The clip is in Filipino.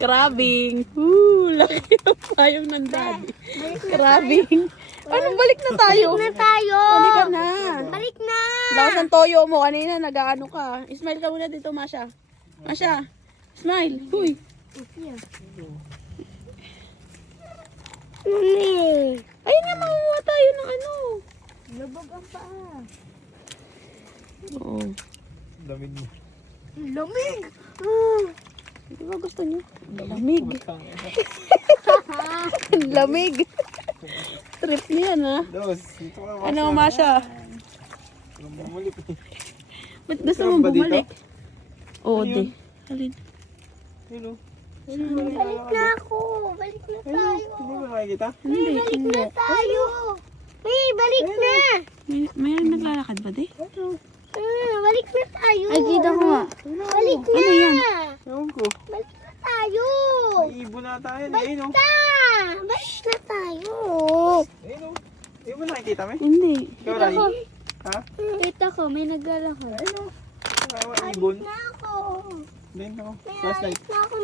Crabbing. Laki ng payong ng daddy. Crabbing. Anong balik na tayo? Balik na tayo. Balik ka na. Balik na. Lakas ng toyo mo. Kanina nag-ano ka. Smile ka muna dito, Masha. Masha. Smile. Huy. Ayun nga, makuha tayo ng ano. Lubog ang paa. Oo. Lamig niya. Lamig. Di ba gusto niyo? Lamig. Lamig. Trip niya na. Dos, ito ka Ano, Masha? Bumalik. Ba't gusto Meron mong ba dito? bumalik? Oo, Ano di. yun? Halin. Hello. Balik na ako. Balik na tayo. Hindi mo makikita? Hindi, Balik hindi. na tayo. May balik na. May naglalakad ba, di? Balik na tayo. Ay, kita ko nga. Balik na. Ano yan? Ewan ko. Balik na tayo. May ibon na tayo. Ayun Balik o. na. Balik na tayo. Ayun o. Hindi mo nakikita mo? Hindi. Ikaw, Rai? Ha? Kita ko, may naglalakad. Ibon. Na ako. Ayun ako. May Flashlight. alis na ako.